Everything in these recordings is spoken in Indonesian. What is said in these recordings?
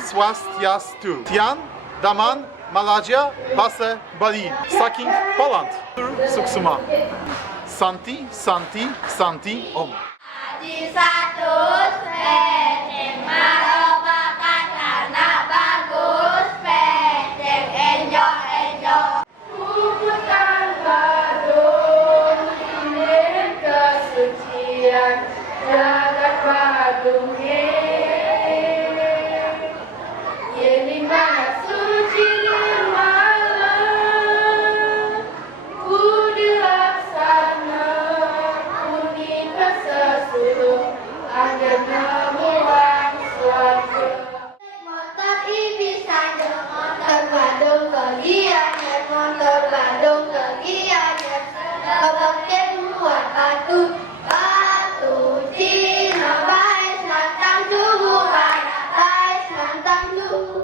Swastiastu. Tian, Daman, Malaysia, Pase, Bali. Saking Poland. Suksuma. Santi, Santi, Santi, Om. Haji satu, merupakan anak bagus, pendek, enjoy. Kupukan badung, ingin kesucian, jagat badung ini mana suci nirmala, budi laksana, unika sesuatu, ada namuang suatu. Motor ini saja, motor Bandung kegiannya, motor Bandung kegiannya, kebaknya buat batu Cina baik nantang suhu, anak baik nantang suhu.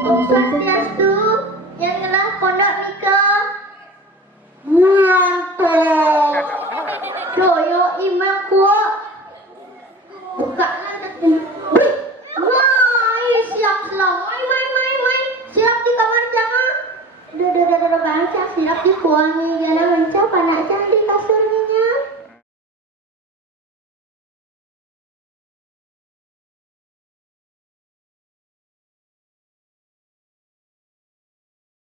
Om Swastiastu, yang telah pondok Mika. Mantap. Doyo iman kuat. Buka